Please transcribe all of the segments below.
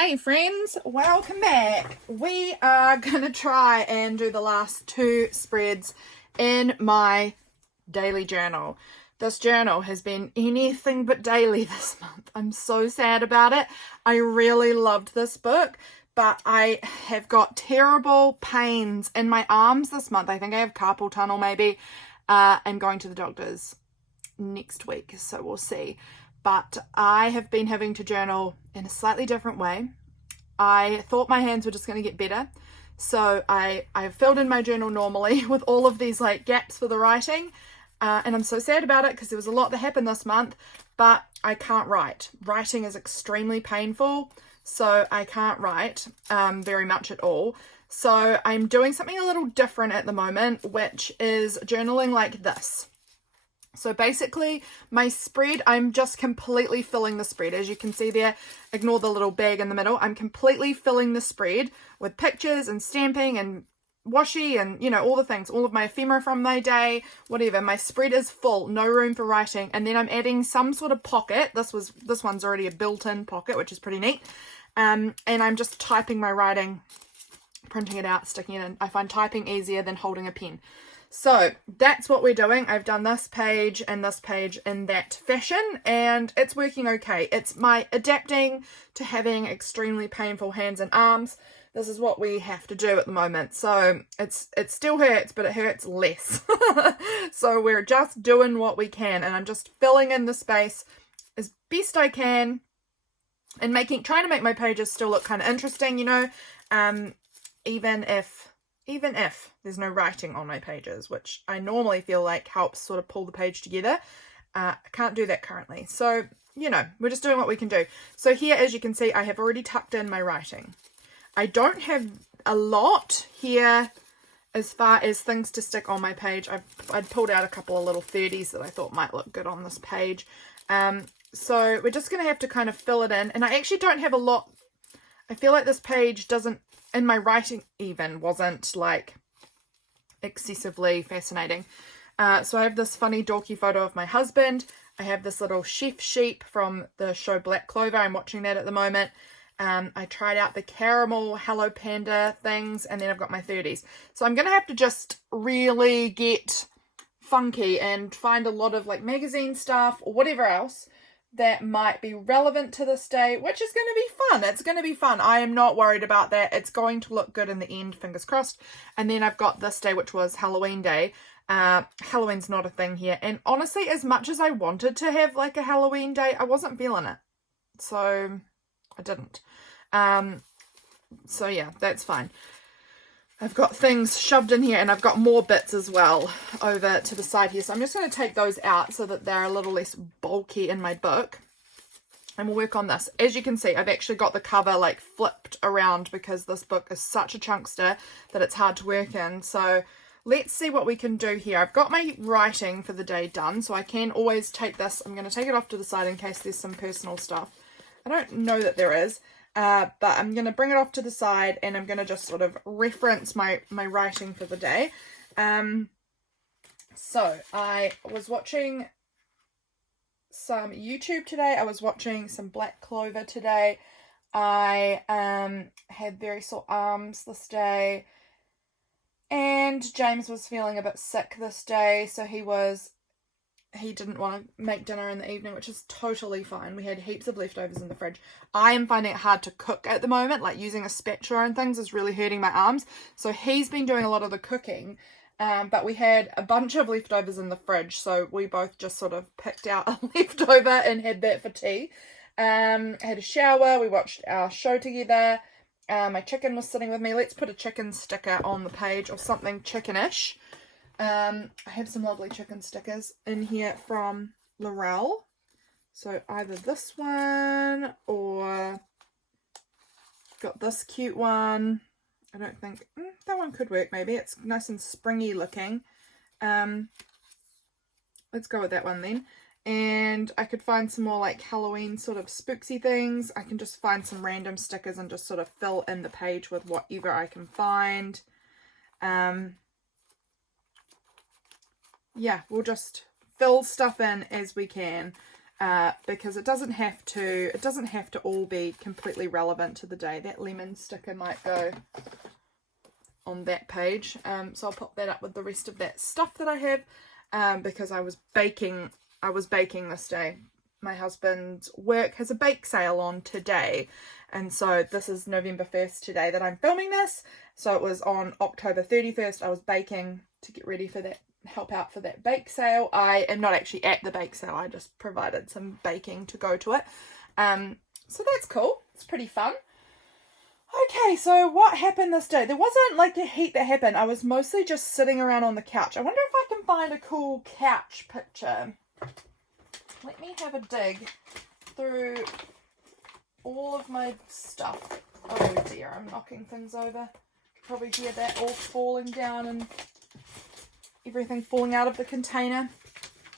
Hey friends, welcome back. We are going to try and do the last two spreads in my daily journal. This journal has been anything but daily this month. I'm so sad about it. I really loved this book, but I have got terrible pains in my arms this month. I think I have carpal tunnel maybe. I'm going to the doctor's next week, so we'll see. But I have been having to journal in a slightly different way. I thought my hands were just going to get better. So I filled in my journal normally with all of these like gaps for the writing. And I'm so sad about it because there was a lot that happened this month, but I can't write. Writing is extremely painful, so I can't write very much at all. So I'm doing something a little different at the moment, which is journaling like this. So basically my spread, I'm just completely filling the spread. As you can see there, ignore the little bag in the middle. I'm completely filling the spread with pictures and stamping and washi and, you know, all the things, all of my ephemera from my day, whatever. My spread is full, no room for writing. And then I'm adding some sort of pocket. This one's already a built-in pocket, which is pretty neat. And I'm just typing my writing, printing it out, sticking it in. I find typing easier than holding a pen. So that's what we're doing. I've done this page and this page in that fashion, and it's working okay. It's my adapting to having extremely painful hands and arms. This is what we have to do at the moment. So it still hurts, but it hurts less. So we're just doing what we can, and I'm just filling in the space as best I can and trying to make my pages still look kind of interesting, you know, even if there's no writing on my pages, which I normally feel like helps sort of pull the page together. I can't do that currently. So, you know, we're just doing what we can do. So here, as you can see, I have already tucked in my writing. I don't have a lot here as far as things to stick on my page. I'd pulled out a couple of little 30s that I thought might look good on this page. So we're just going to have to kind of fill it in. And I actually don't have a lot. I feel like this page doesn't, and my writing even wasn't like excessively fascinating. So I have this funny dorky photo of my husband. I have this little chef sheep from the show Black Clover. I'm watching that at the moment. I tried out the caramel Hello Panda things, and then I've got my 30s. So I'm going to have to just really get funky and find a lot of like magazine stuff or whatever else that might be relevant to this day, which is going to be fun. It's going to be fun. I am not worried about that. It's going to look good in the end, fingers crossed. And then I've got this day, which was Halloween day. Halloween's not a thing here. And honestly, as much as I wanted to have like a Halloween day, I wasn't feeling it. So I didn't. So yeah, that's fine. I've got things shoved in here, and I've got more bits as well over to the side here. So I'm just going to take those out so that they're a little less bulky in my book. And we'll work on this. As you can see, I've actually got the cover like flipped around because this book is such a chunkster that it's hard to work in. So let's see what we can do here. I've got my writing for the day done, so I can always take this. I'm going to take it off to the side in case there's some personal stuff. I don't know that there is. But I'm going to bring it off to the side, and I'm going to just sort of reference my writing for the day. So I was watching some YouTube today. I was watching some Black Clover today. I had very sore arms this day. And James was feeling a bit sick this day, so he didn't want to make dinner in the evening, which is totally fine. We had heaps of leftovers in the fridge. I am finding it hard to cook at the moment, like using a spatula and things is really hurting my arms. So he's been doing a lot of the cooking, but we had a bunch of leftovers in the fridge, so we both just sort of picked out a leftover and had that for tea. Had a shower, we watched our show together. My chicken was sitting with me. Let's put a chicken sticker on the page or something chickenish. I have some lovely chicken stickers in here from Laurelle. So either this one or got this cute one. I don't think that one could work maybe. It's nice and springy looking. Let's go with that one then. And I could find some more like Halloween sort of spooksy things. I can just find some random stickers and just sort of fill in the page with whatever I can find. Yeah, we'll just fill stuff in as we can. because it doesn't have to all be completely relevant to the day. That lemon sticker might go on that page, so I'll pop that up with the rest of that stuff that I have, because I was baking this day. My husband's work has a bake sale on today, and so this is November 1st today that I'm filming this, so it was on October 31st. I was baking to get ready for that, help out for that bake sale. I am not actually at the bake sale, I just provided some baking to go to it, so that's cool. It's pretty fun. Okay, so what happened this day? There wasn't like a heat that happened. I was mostly just sitting around on the couch. I wonder if I can find a cool couch picture. Let me have a dig through all of my stuff. Oh dear, I'm knocking things over. You can probably hear that all falling down and everything falling out of the container.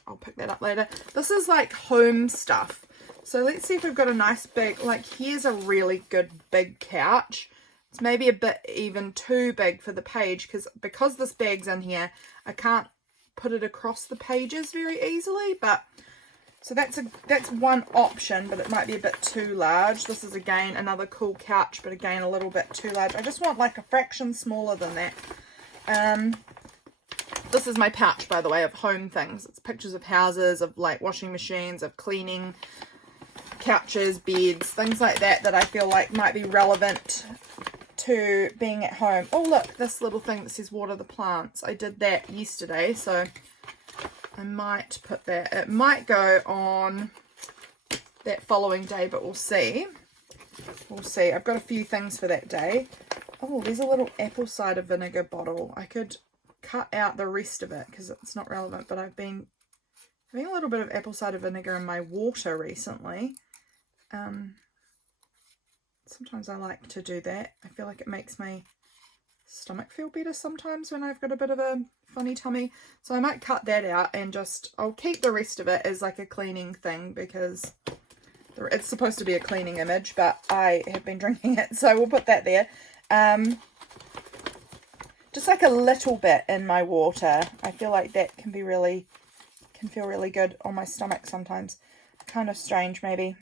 I'll pick that up later. This is like home stuff. So let's see if we've got a nice big, like here's a really good big couch. It's maybe a bit even too big for the page because this bag's in here, I can't put it across the pages very easily, but so that's one option, but it might be a bit too large. This is again another cool couch, but again a little bit too large. I just want like a fraction smaller than that. This is my pouch, by the way, of home things. It's pictures of houses, of like washing machines, of cleaning, couches, beds, things like that I feel like might be relevant to being at home. Oh look, this little thing that says water the plants. I did that yesterday, so I might put that. It might go on that following day, but we'll see. We'll see. I've got a few things for that day. Oh, there's a little apple cider vinegar bottle. I could cut out the rest of it because it's not relevant, but I've been having a little bit of apple cider vinegar in my water recently. Sometimes I like to do that. I feel like it makes my stomach feel better sometimes when I've got a bit of a funny tummy, so I might cut that out and I'll keep the rest of it as like a cleaning thing because it's supposed to be a cleaning image, but I have been drinking it, so we'll put that there. Just like a little bit in my water. I feel like that can feel really good on my stomach sometimes. Kind of strange maybe.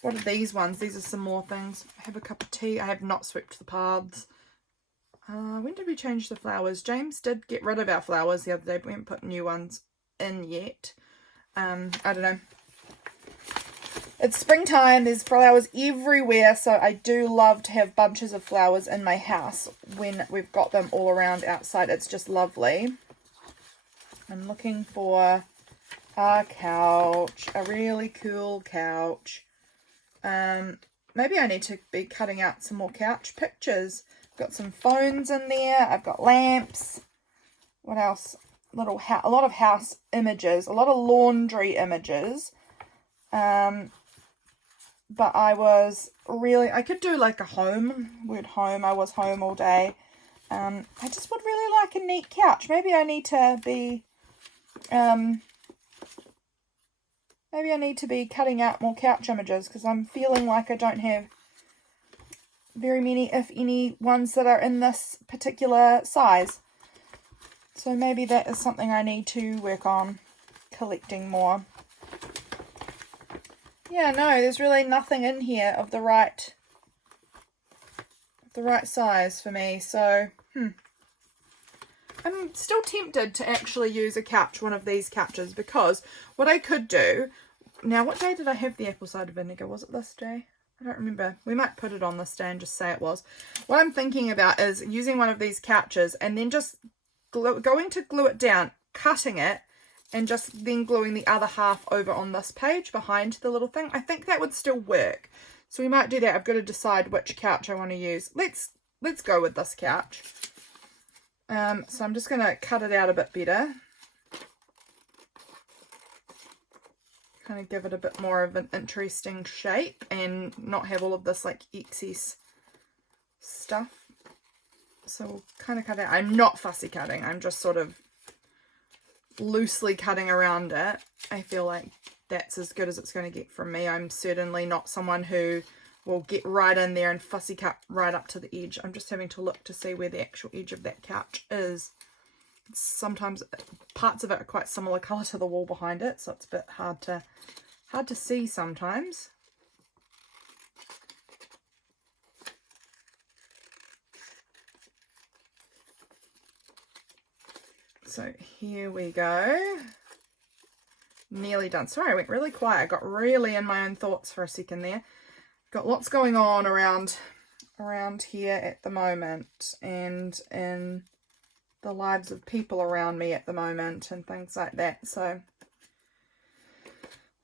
What are these ones? These are some more things. Have a cup of tea. I have not swept the paths. When did we change the flowers? James did get rid of our flowers the other day, but we haven't put new ones in yet. I don't know. It's springtime. There's flowers everywhere, so I do love to have bunches of flowers in my house when we've got them all around outside. It's just lovely. I'm looking for a couch, a really cool couch. Maybe I need to be cutting out some more couch pictures. I've got some phones in there. I've got lamps. What else? A lot of house images, a lot of laundry images. But I could do like a word home. I was home all day. I just would really like a neat couch. Maybe I need to be, cutting out more couch images because I'm feeling like I don't have very many, if any, ones that are in this particular size. So maybe that is something I need to work on, collecting more. Yeah, no, there's really nothing in here of the right size for me. So, I'm still tempted to actually use a couch, one of these couches, because what I could do... Now, what day did I have the apple cider vinegar? Was it this day? I don't remember. We might put it on this day and just say it was. What I'm thinking about is using one of these couches and then just going to glue it down, cutting it, and just then gluing the other half over on this page behind the little thing. I think that would still work. So we might do that. I've got to decide which couch I want to use. Let's go with this couch. So I'm just going to cut it out a bit better. Kind of give it a bit more of an interesting shape and not have all of this like excess stuff. So we'll kind of cut it out. I'm not fussy cutting. I'm just sort of loosely cutting around it. I feel like that's as good as it's going to get from me. I'm certainly not someone who will get right in there and fussy cut right up to the edge. I'm just having to look to see where the actual edge of that couch is. sometimes parts of it are quite similar colour to the wall behind it, so it's a bit hard to see sometimes. So here we go. Nearly done. Sorry, I went really quiet. I got really in my own thoughts for a second there. Got lots going on around here at the moment, and in the lives of people around me at the moment and things like that. So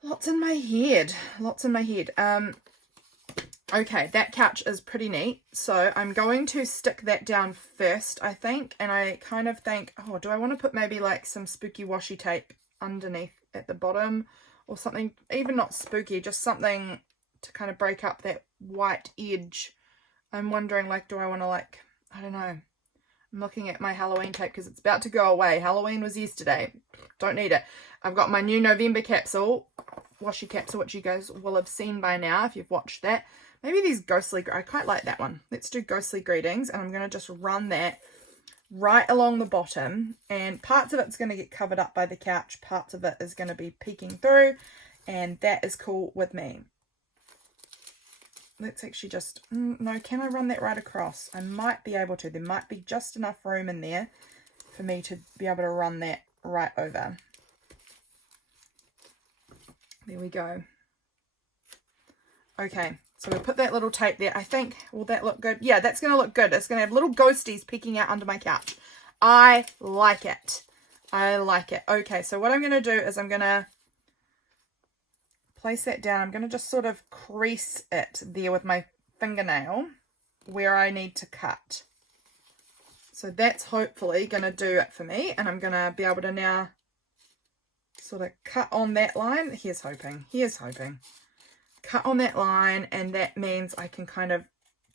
lots in my head. Okay, that couch is pretty neat. So I'm going to stick that down first, I think. And I kind of think, oh, do I want to put maybe like some spooky washi tape underneath at the bottom or something? Even not spooky, just something to kind of break up that white edge. I'm wondering, like, do I want to, like, I don't know. I'm looking at my Halloween tape because it's about to go away. Halloween was yesterday. Don't need it. I've got my new November capsule, washi capsule, which you guys will have seen by now if you've watched that. Maybe these ghostly, I quite like that one. Let's do ghostly greetings, and I'm going to just run that right along the bottom, and parts of it's going to get covered up by the couch. Parts of it is going to be peeking through, and that is cool with me. Let's actually just, no, can I run that right across? I might be able to. There might be just enough room in there for me to be able to run that right over. There we go. Okay, so we put that little tape there. I think, will that look good? Yeah, that's going to look good. It's going to have little ghosties peeking out under my couch. I like it. I like it. Okay, so what I'm going to do is I'm going to place that down. I'm going to just sort of crease it there with my fingernail where I need to cut. So that's hopefully going to do it for me. And I'm going to be able to now sort of cut on that line. Here's hoping. Cut on that line, and that means I can kind of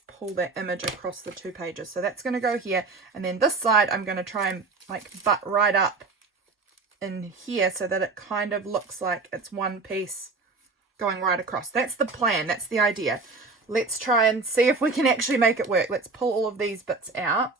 pull that image across the 2 pages. So that's going to go here. And then this side I'm going to try and like butt right up in here so that it kind of looks like it's one piece going right across. That's the plan. That's the idea. Let's try and see if we can actually make it work. Let's pull all of these bits out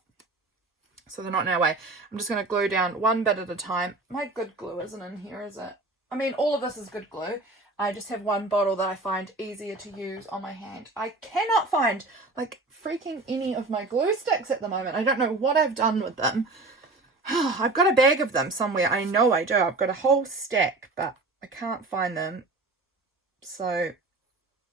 so they're not in our way. I'm just going to glue down one bit at a time. My good glue isn't in here, is it? I mean, all of this is good glue. I just have one bottle that I find easier to use on my hand. I cannot find like freaking any of my glue sticks at the moment. I don't know what I've done with them. I've got a bag of them somewhere. I know I do. I've got a whole stack, but I can't find them. So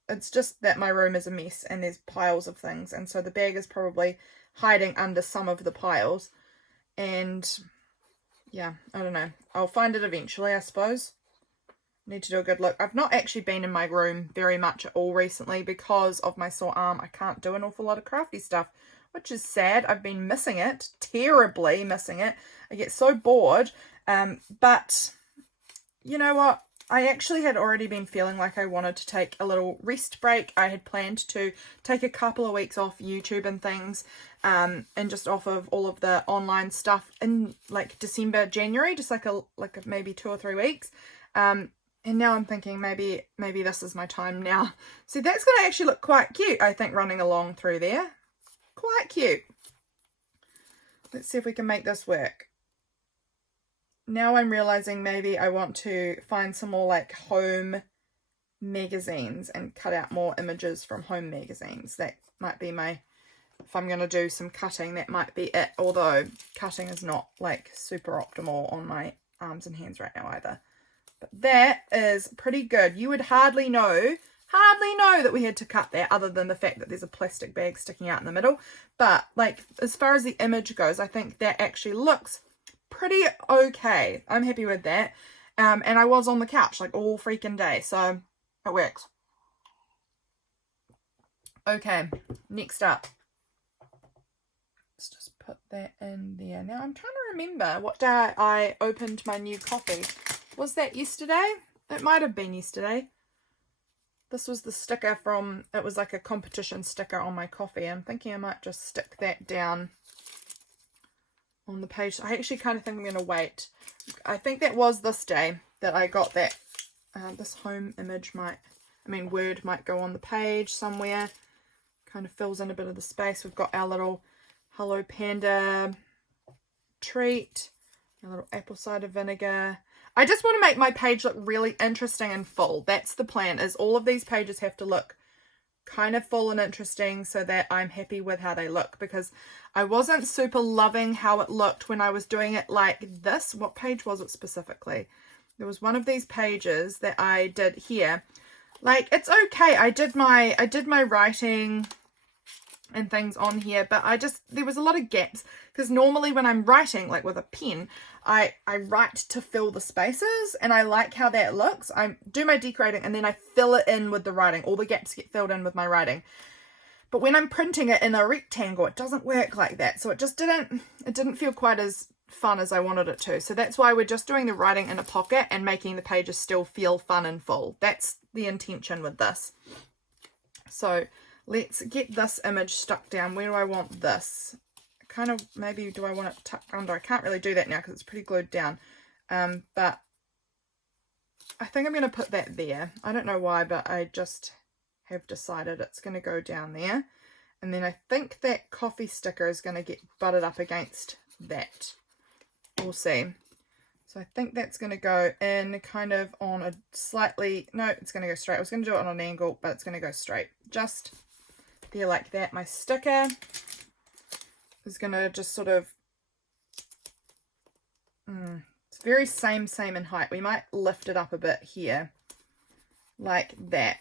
it's just that my room is a mess and there's piles of things. And so the bag is probably hiding under some of the piles. And yeah, I don't know. I'll find it eventually, I suppose. Need to do a good look. I've not actually been in my room very much at all recently because of my sore arm. I can't do an awful lot of crafty stuff, which is sad. I've been missing it, terribly missing it. I get so bored. But you know what? I actually had already been feeling like I wanted to take a little rest break. I had planned to take a couple of weeks off YouTube and things, and just off of all of the online stuff in like December, January, just like maybe 2 or 3 weeks. And now I'm thinking maybe this is my time now. So that's going to actually look quite cute, I think, running along through there. Quite cute. Let's see if we can make this work. Now I'm realizing maybe I want to find some more like home magazines and cut out more images from home magazines. That might be if I'm going to do some cutting, that might be it. Although cutting is not like super optimal on my arms and hands right now either. But that is pretty good. You would hardly know that we had to cut that, other than the fact that there's a plastic bag sticking out in the middle. But like, as far as the image goes, I think that actually looks pretty okay. I'm happy with that. And I was on the couch like all freaking day, so it works. Okay, next up. Let's just put that in there. Now I'm trying to remember what day I opened my new coffee. Was that yesterday? It might have been yesterday. This was the sticker from, it was like a competition sticker on my coffee. I'm thinking I might just stick that down on the page. I actually kind of think I'm going to wait. I think that was this day that I got that. This home image word might go on the page somewhere. Kind of fills in a bit of the space. We've got our little Hello Panda treat. a little apple cider vinegar. I just want to make my page look really interesting and full. That's the plan, is all of these pages have to look kind of full and interesting so that I'm happy with how they look, because I wasn't super loving how it looked when I was doing it like this. What page was it specifically? There was one of these pages that I did here. Like, it's okay. I did my writing and things on here, but there was a lot of gaps, because normally when I'm writing, like with a pen, I write to fill the spaces, and I like how that looks. I do my decorating and then I fill it in with the writing. All the gaps get filled in with my writing. But when I'm printing it in a rectangle, it doesn't work like that. So it didn't feel quite as fun as I wanted it to. So that's why we're just doing the writing in a pocket and making the pages still feel fun and full. That's the intention with this. So let's get this image stuck down. Where do I want this? Kind of, maybe do I want it tucked under? I can't really do that now because it's pretty glued down. But I think I'm going to put that there. I don't know why, but I just have decided it's going to go down there. And then I think that coffee sticker is going to get butted up against that. We'll see. So I think that's going to go in kind of on a slightly, no, it's going to go straight. I was going to do it on an angle, but it's going to go straight. Just there like that. My sticker is going to just sort of, it's very same in height. We might lift it up a bit here, like that.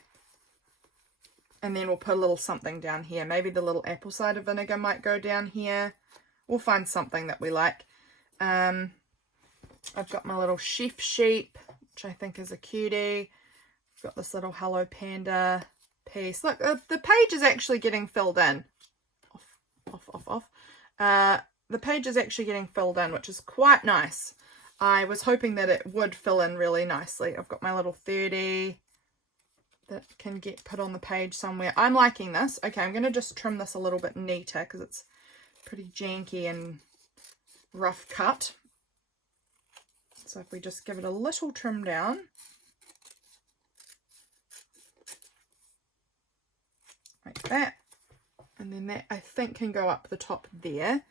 And then we'll put a little something down here. Maybe the little apple cider vinegar might go down here. We'll find something that we like. I've got my little chef sheep, which I think is a cutie. I've got this little Hello Panda piece. Look, the page is actually getting filled in. Off. The page is actually getting filled in, which is quite nice. I was hoping that it would fill in really nicely. I've got my little 30 that can get put on the page somewhere. I'm liking this. Okay, I'm going to just trim this a little bit neater because it's pretty janky and rough cut. So if we just give it a little trim down, like that, and then that I think can go up the top there.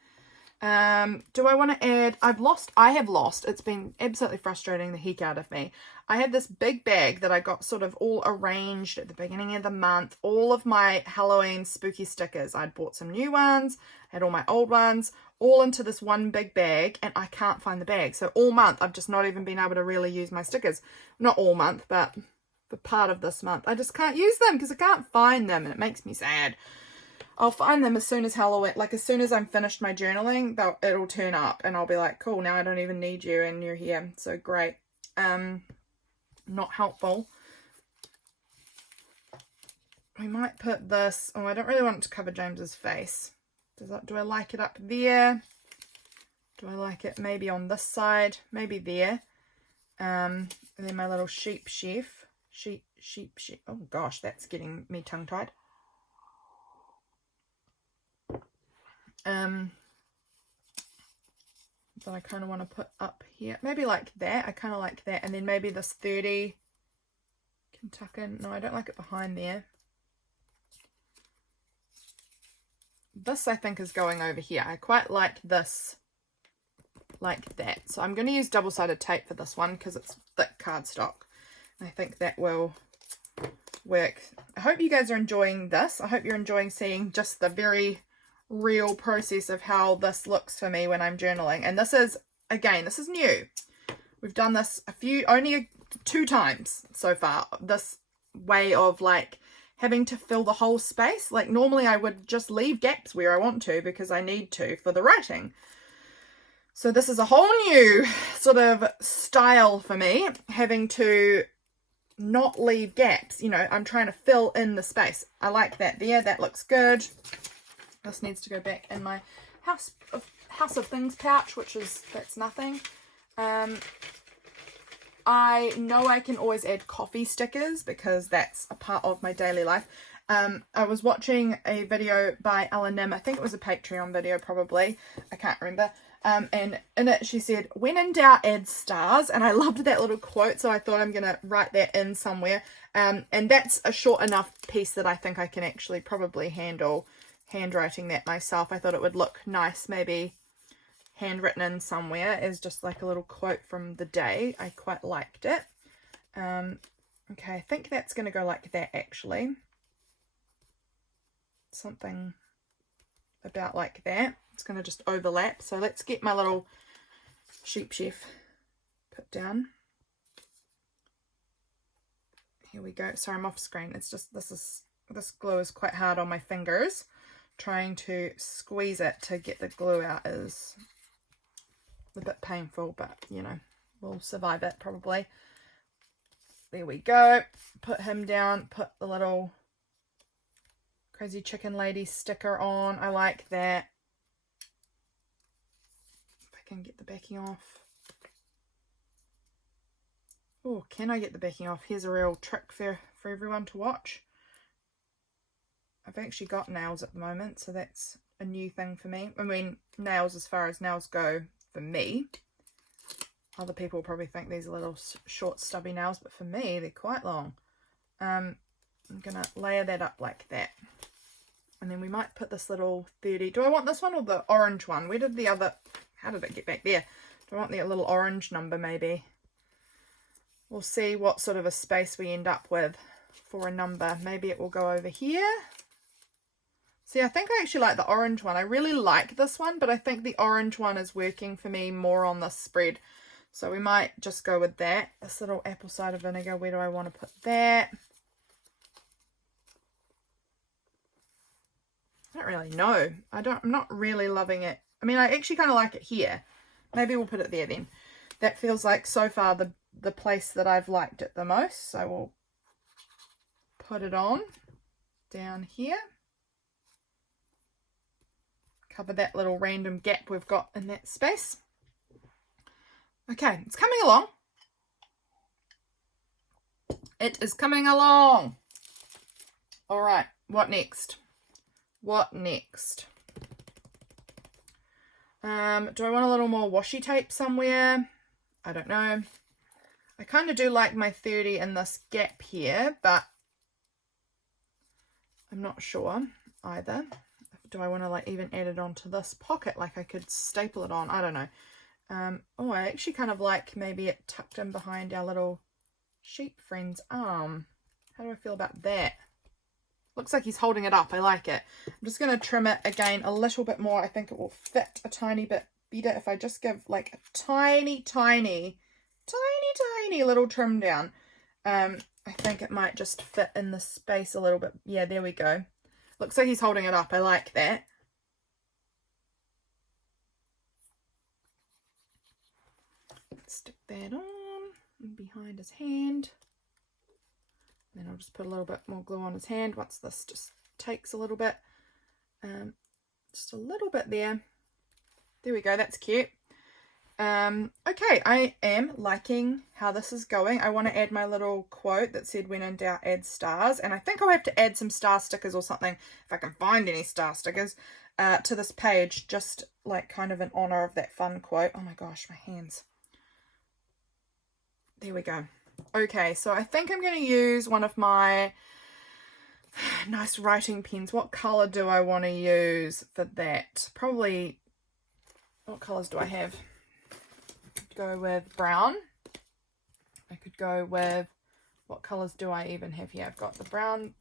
Do I want to add, I have lost, it's been absolutely frustrating the heck out of me. I had this big bag that I got sort of all arranged at the beginning of the month, all of my Halloween spooky stickers. I'd bought some new ones, had all my old ones, all into this one big bag, and I can't find the bag. So all month, I've just not even been able to really use my stickers. Not all month, but for part of this month. I just can't use them because I can't find them, and it makes me sad. I'll find them as soon as Halloween, like as soon as I'm finished my journaling, it'll turn up and I'll be like, cool, now I don't even need you and you're here. So great. Not helpful. We might put this, I don't really want it to cover James's face. Do I like it up there? Do I like it maybe on this side? Maybe there. And then my little sheep. Oh gosh, that's getting me tongue-tied. That I kind of want to put up here, maybe like that. I kind of like that, and then maybe this 30 can tuck in. No, I don't like it behind there. This I think is going over here. I quite like this like that. So I'm going to use double-sided tape for this one because it's thick cardstock. I think that will work. I hope you guys are enjoying this. I hope you're enjoying seeing just the very real process of how this looks for me when I'm journaling. And this is, again, this is new. We've done this only 2 times so far. This way of like having to fill the whole space. Like normally I would just leave gaps where I want to because I need to for the writing. So this is a whole new sort of style for me, having to not leave gaps. You know, I'm trying to fill in the space. I like that there. That looks good. This needs to go back in my House of Things pouch, that's nothing. I know I can always add coffee stickers because that's a part of my daily life. I was watching a video by Ella Nim. I think it was a Patreon video probably. I can't remember. And in it she said, when in doubt, add stars. And I loved that little quote, so I thought I'm going to write that in somewhere. And that's a short enough piece that I think I can actually probably handle handwriting that myself. I thought it would look nice maybe handwritten in somewhere as just like a little quote from the day. I quite liked it. Okay, I think that's going to go like that actually. Something about like that. It's going to just overlap. So let's get my little sheep chef put down. Here we go. Sorry, I'm off screen. It's just this glue is quite hard on my fingers. Trying to squeeze it to get the glue out is a bit painful, but you know, we'll survive it probably. There we go. Put him down. Put the little crazy chicken lady sticker on. I like that. If I can get the backing off. Oh, can I get the backing off? Here's a real trick for everyone to watch. I've actually got nails at the moment, so that's a new thing for me. I mean, nails as far as nails go for me. Other people probably think these are little short stubby nails, but for me, they're quite long. I'm going to layer that up like that. And then we might put this little 30. Do I want this one or the orange one? Where did the other... How did it get back there? Do I want the little orange number maybe? We'll see what sort of a space we end up with for a number. Maybe it will go over here. See, I think I actually like the orange one. I really like this one, but I think the orange one is working for me more on this spread. So we might just go with that. This little apple cider vinegar, where do I want to put that? I don't really know. I'm not really loving it. I mean, I actually kind of like it here. Maybe we'll put it there then. That feels like so far the place that I've liked it the most. So we'll put it on down here. Cover that little random gap we've got in that space. Okay, it's coming along. It is coming along. All right, what next? What next? Do I want a little more washi tape somewhere? I don't know. I kind of do like my 30 in this gap here, but I'm not sure either. Do I want to like even add it onto this pocket? Like I could staple it on. I don't know. Oh, I actually kind of like maybe it tucked in behind our little sheep friend's arm. How do I feel about that? Looks like he's holding it up. I like it. I'm just going to trim it again a little bit more. I think it will fit a tiny bit better if I just give like a tiny little trim down. I think it might just fit in the space a little bit. Yeah, there we go. Looks like he's holding it up. I like that. Stick that on behind his hand. Then I'll just put a little bit more glue on his hand once this just takes a little bit. Just a little bit there. There we go. That's cute. Okay, I am liking how this is going. I want to add my little quote that said, when in doubt, add stars. And I think I'll have to add some star stickers or something, if I can find any star stickers, to this page, just like kind of in honor of that fun quote. Oh my gosh, my hands. There we go. Okay, so I think I'm going to use one of my nice writing pens. What color do I want to use for that? Probably, what colors do I have? Go with brown. I could go with, what colors do I even have here? I've got the brown,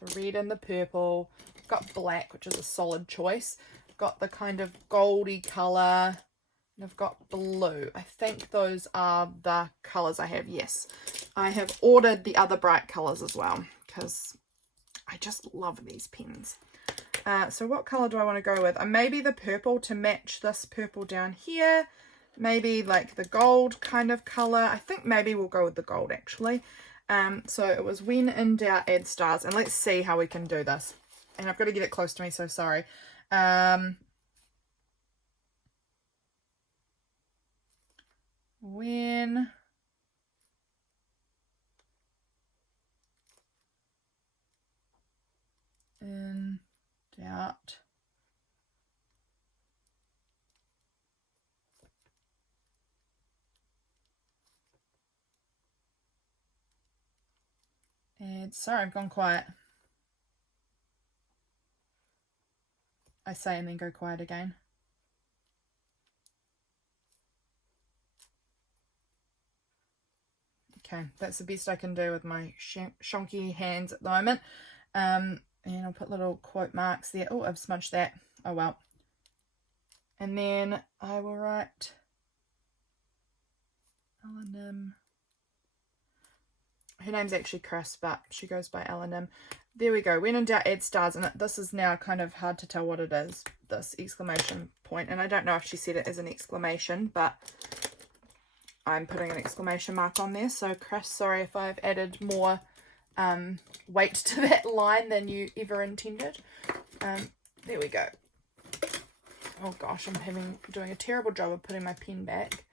the red and the purple. I've got black, which is a solid choice. I've got the kind of goldy color. And I've got blue. I think those are the colors I have. Yes, I have ordered the other bright colors as well because I just love these pens. So what color do I want to go with? Maybe the purple to match this purple down here. Maybe like the gold kind of color. I think maybe we'll go with the gold actually. So it was when in doubt, add stars. And let's see how we can do this. And I've got to get it close to me, so sorry. When in doubt, and sorry, I've gone quiet. I say and then go quiet again. Okay, that's the best I can do with my shonky hands at the moment. And I'll put little quote marks there. Oh, I've smudged that. Oh well. And then I will write Eleanor. Her name's actually Chris, but she goes by Eleanor. There we go. When in doubt, add stars. And this is now kind of hard to tell what it is, this exclamation point. And I don't know if she said it as an exclamation, but I'm putting an exclamation mark on there. So Chris, sorry if I've added more weight to that line than you ever intended. There we go. Oh gosh, I'm doing a terrible job of putting my pen back.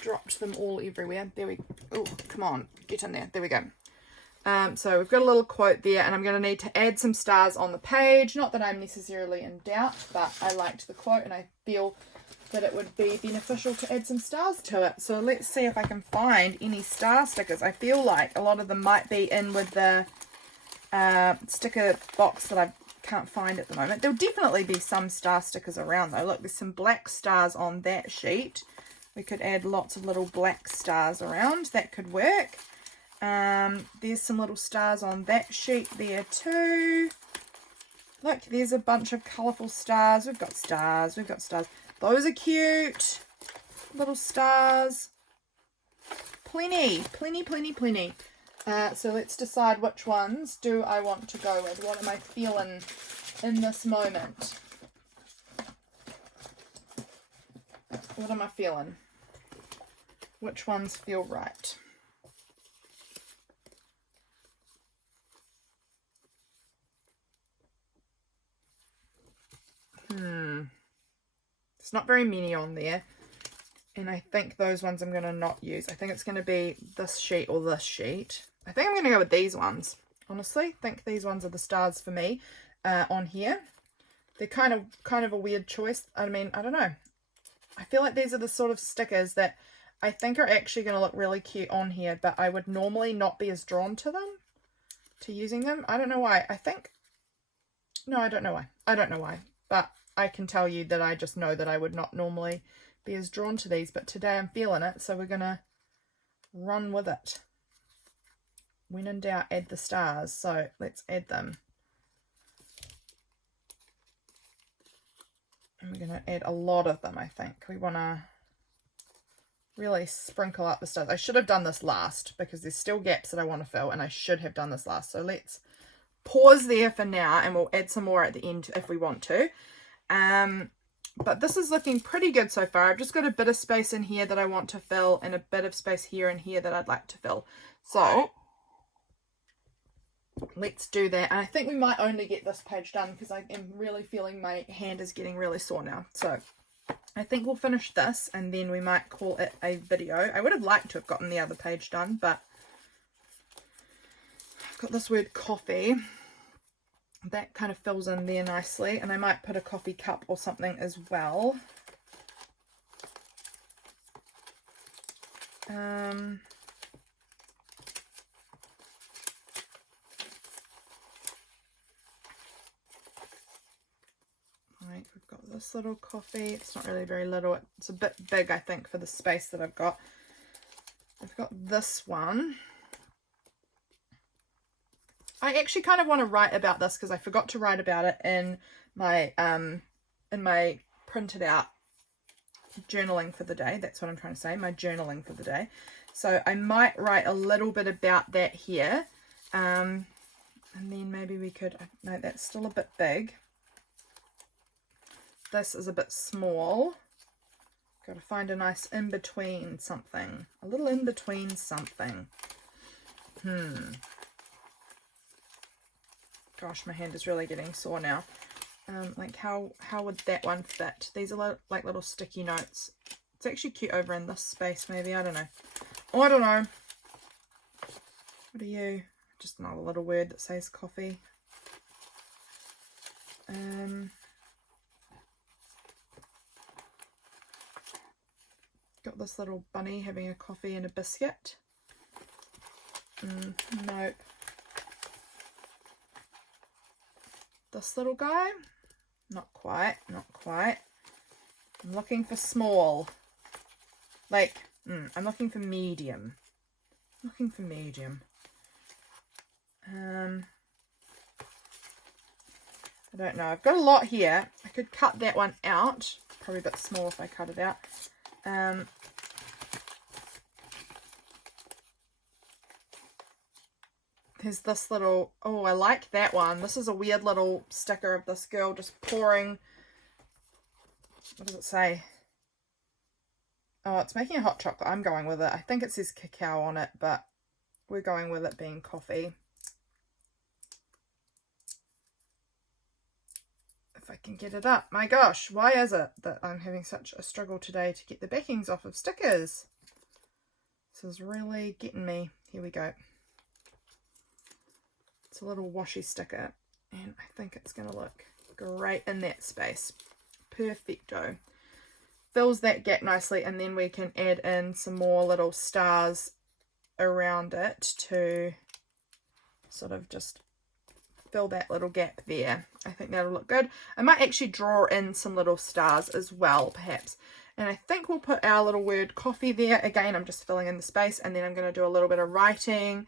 Dropped them all everywhere. There we go. Oh, come on, get in there. There we go. So we've got a little quote there, and I'm going to need to add some stars on the page. Not that I'm necessarily in doubt, but I liked the quote and I feel that it would be beneficial to add some stars to it. So let's see if I can find any star stickers. I feel like a lot of them might be in with the sticker box that I can't find at the moment. There'll definitely be some star stickers around though. Look, there's some black stars on that sheet. We could add lots of little black stars around. That could work. There's some little stars on that sheet there too. Look, there's a bunch of colourful stars. We've got stars. We've got stars. Those are cute. Little stars. Plenty. Plenty, plenty, plenty. So let's decide which ones do I want to go with. What am I feeling in this moment? What am I feeling? Which ones feel right? There's not very many on there. And I think those ones I'm going to not use. I think it's going to be this sheet or this sheet. I think I'm going to go with these ones. Honestly, I think these ones are the stars for me on here. They're kind of a weird choice. I mean, I don't know. I feel like these are the sort of stickers that I think are actually going to look really cute on here, but I would normally not be as drawn to them, to using them. I don't know why. No, I don't know why. I don't know why. But I can tell you that I just know that I would not normally be as drawn to these, but today I'm feeling it, so we're going to run with it. When in doubt, add the stars. So let's add them. And we're going to add a lot of them, I think. We want to really sprinkle up the stars. I should have done this last because there's still gaps that I want to fill, and I should have done this last. So let's pause there for now, and we'll add some more at the end if we want to. But this is looking pretty good so far. I've just got a bit of space in here that I want to fill, and a bit of space here and here that I'd like to fill. So let's do that. And I think we might only get this page done because I am really feeling my hand is getting really sore now. So I think we'll finish this and then we might call it a video. I would have liked to have gotten the other page done, but I've got this word coffee. That kind of fills in there nicely, and I might put a coffee cup or something as well. Right, we've got this little coffee. It's not really very little. It's a bit big, I think, for the space that I've got. I've got this one. I actually kind of want to write about this because I forgot to write about it in my printed out journaling for the day. That's what I'm trying to say, my journaling for the day. So I might write a little bit about that here. And then maybe we could, no, that's still a bit big. This is a bit small. Got to find a nice in-between something. A little in-between something. Gosh, my hand is really getting sore now. Like how would that one fit? These are like little sticky notes. It's actually cute over in this space maybe. I don't know. Oh, I don't know. What are you? Just another little word that says coffee. Got this little bunny having a coffee and a biscuit. Nope. This little guy, not quite, not quite. I'm looking for small, like, I'm looking for medium. looking for medium. I don't know. I've got a lot here. I could cut that one out. Probably a bit small if I cut it out. There's this little, oh, I like that one. This is a weird little sticker of this girl just pouring, what does it say? Oh, it's making a hot chocolate. I'm going with it. I think it says cacao on it, but we're going with it being coffee. If I can get it up. My gosh, why is it that I'm having such a struggle today to get the backings off of stickers? This is really getting me. Here we go. It's a little washi sticker, and I think it's going to look great in that space. Perfecto. Fills that gap nicely, and then we can add in some more little stars around it to sort of just fill that little gap there. I think that'll look good. I might actually draw in some little stars as well, perhaps. And I think we'll put our little word coffee there. Again, I'm just filling in the space, and then I'm going to do a little bit of writing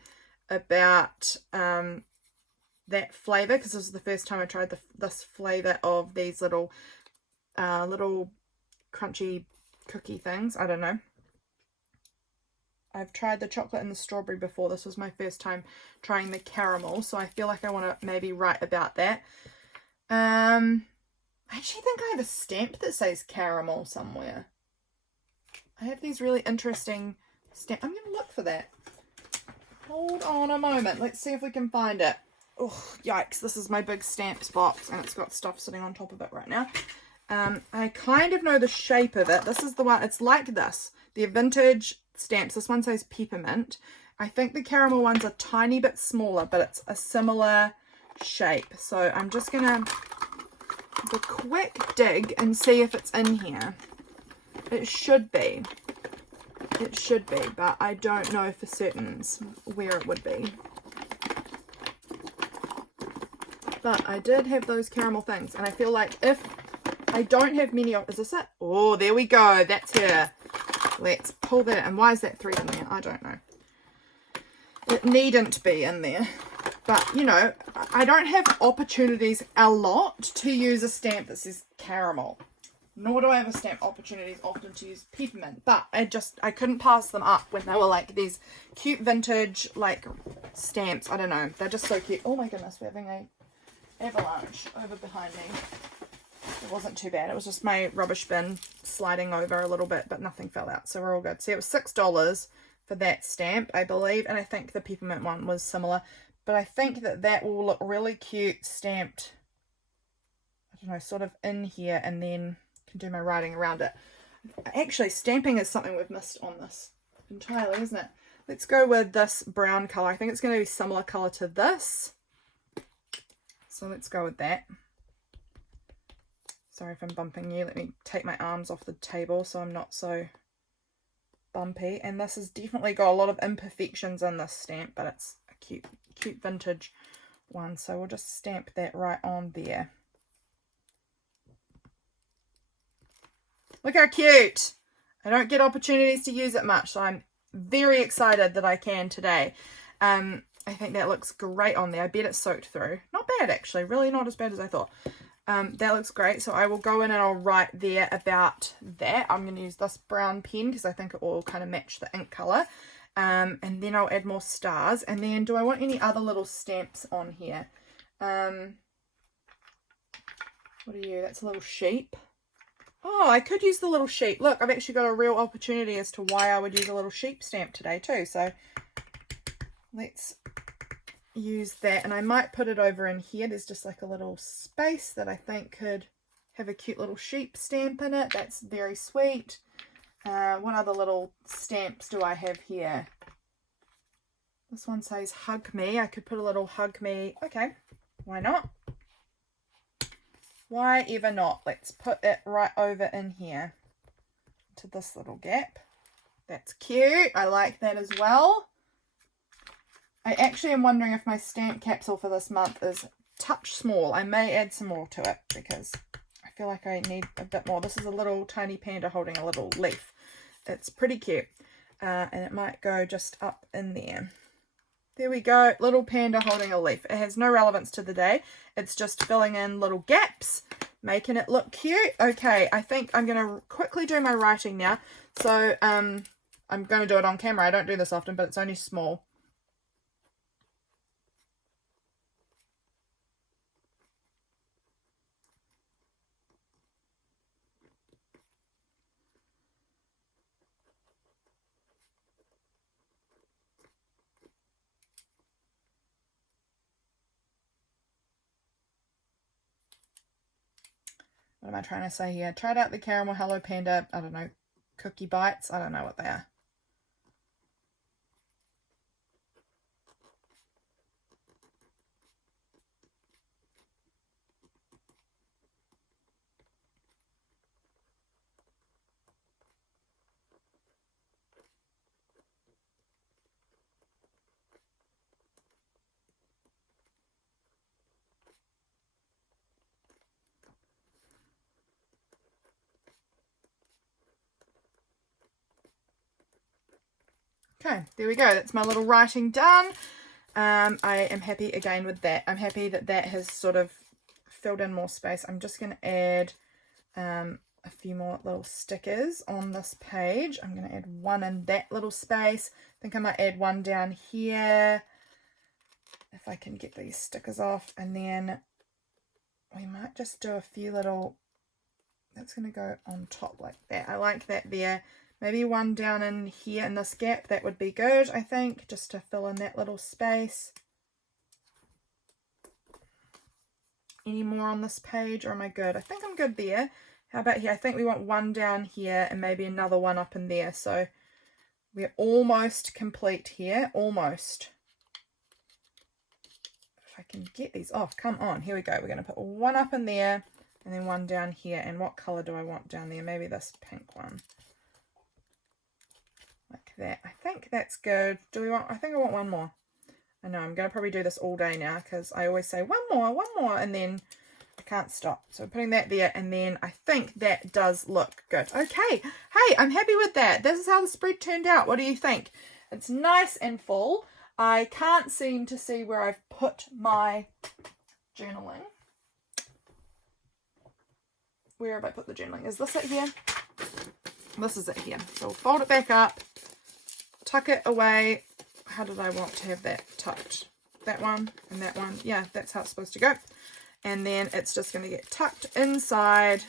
about that flavour, because this is the first time I tried this flavour of these little crunchy cookie things. I don't know. I've tried the chocolate and the strawberry before. This was my first time trying the caramel, so I feel like I want to maybe write about that. I actually think I have a stamp that says caramel somewhere. I have these really interesting stamps. I'm going to look for that. Hold on a moment. Let's see if we can find it. Oh, yikes. This is my big stamps box, and it's got stuff sitting on top of it right now. I kind of know the shape of it. This is the one. It's like this. They're vintage stamps. This one says peppermint. I think the caramel one's a tiny bit smaller, but it's a similar shape. So I'm just going to have a quick dig and see if it's in here. It should be. It should be, but I don't know for certain where it would be. But I did have those caramel things, and I feel like if I don't have many of... Is this it? Oh, there we go. That's her. Let's pull that. And why is that thread in there? I don't know. It needn't be in there. But, you know, I don't have opportunities a lot to use a stamp that says caramel. Nor do I have a stamp opportunities often to use peppermint. But I couldn't pass them up when they were like these cute vintage, like, stamps. I don't know. They're just so cute. Oh my goodness, we're having a avalanche over behind me. It wasn't too bad. It was just my rubbish bin sliding over a little bit, but nothing fell out, so we're all good. See, it was $6 for that stamp, I believe, and I think the peppermint one was similar, but I think that will look really cute stamped, I don't know, sort of in here, and then can do my writing around it. Actually, stamping is something we've missed on this entirely, isn't it? Let's go with this brown colour. I think it's going to be similar colour to this. So let's go with that. Sorry if I'm bumping you. Let me take my arms off the table so I'm not so bumpy. And this has definitely got a lot of imperfections in this stamp, but it's a cute vintage one. So we'll just stamp that right on there. Look how cute. I don't get opportunities to use it much, so I'm very excited that I can today. I think that looks great on there. I bet it's soaked through. Not bad, actually. Really not as bad as I thought. That looks great. So I will go in and I'll write there about that. I'm going to use this brown pen because I think it will kind of match the ink colour. And then I'll add more stars. And then do I want any other little stamps on here? What are you? That's a little sheep. Oh, I could use the little sheep. Look, I've actually got a real opportunity as to why I would use a little sheep stamp today too. So let's use that, and I might put it over in here. There's just like a little space that I think could have a cute little sheep stamp in it. That's very sweet. What other little stamps do I have here? This one says hug me. I could put a little hug me. Okay, why not? Why ever not? Let's put it right over in here to this little gap. That's cute. I like that as well. I actually am wondering if my stamp capsule for this month is touch small. I may add some more to it because I feel like I need a bit more. This is a little tiny panda holding a little leaf. It's pretty cute. and it might go just up in there. There we go, little panda holding a leaf. It has no relevance to the day. It's just filling in little gaps, making it look cute. Okay, I think I'm going to quickly do my writing now. So I'm going to do it on camera. I don't do this often, but it's only small. What am I trying to say here? Tried out the caramel Hello Panda, I don't know, cookie bites. I don't know what they are. Okay, there we go. That's my little writing done. I am happy again with that. I'm happy that that has sort of filled in more space. I'm just going to add a few more little stickers on this page. I'm going to add one in that little space. I think I might add one down here if I can get these stickers off. And then we might just do a few little, that's going to go on top like that. I like that there. Maybe one down in here in this gap, that would be good, I think, just to fill in that little space. Any more on this page, or am I good? I think I'm good there. How about here? I think we want one down here and maybe another one up in there. So we're almost complete here, almost. If I can get these off, come on, here we go. We're going to put one up in there and then one down here. And what color do I want down there? Maybe this pink one. Like that. I think that's good. Do we want, I think I want one more. I know I'm going to probably do this all day now because I always say one more, and then I can't stop. So I'm putting that there, and then I think that does look good. Okay. Hey, I'm happy with that. This is how the spread turned out. What do you think? It's nice and full. I can't seem to see where I've put my journaling. Where have I put the journaling? Is this it here? This is it here. So we'll fold it back up, tuck it away. How did I want to have that tucked? That one and that one. Yeah, that's how it's supposed to go. And then it's just going to get tucked inside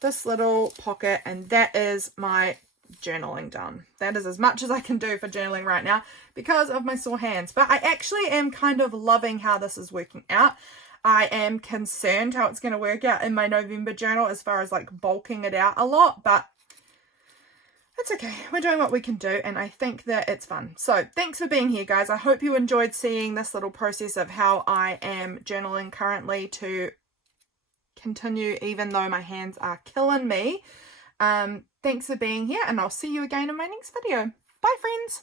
this little pocket, and that is my journaling done. That is as much as I can do for journaling right now because of my sore hands. But I actually am kind of loving how this is working out. I am concerned how it's going to work out in my November journal as far as like bulking it out a lot, but it's okay. We're doing what we can do, and I think that it's fun. So thanks for being here, guys. I hope you enjoyed seeing this little process of how I am journaling currently to continue even though my hands are killing me. Thanks for being here, and I'll see you again in my next video. Bye, friends.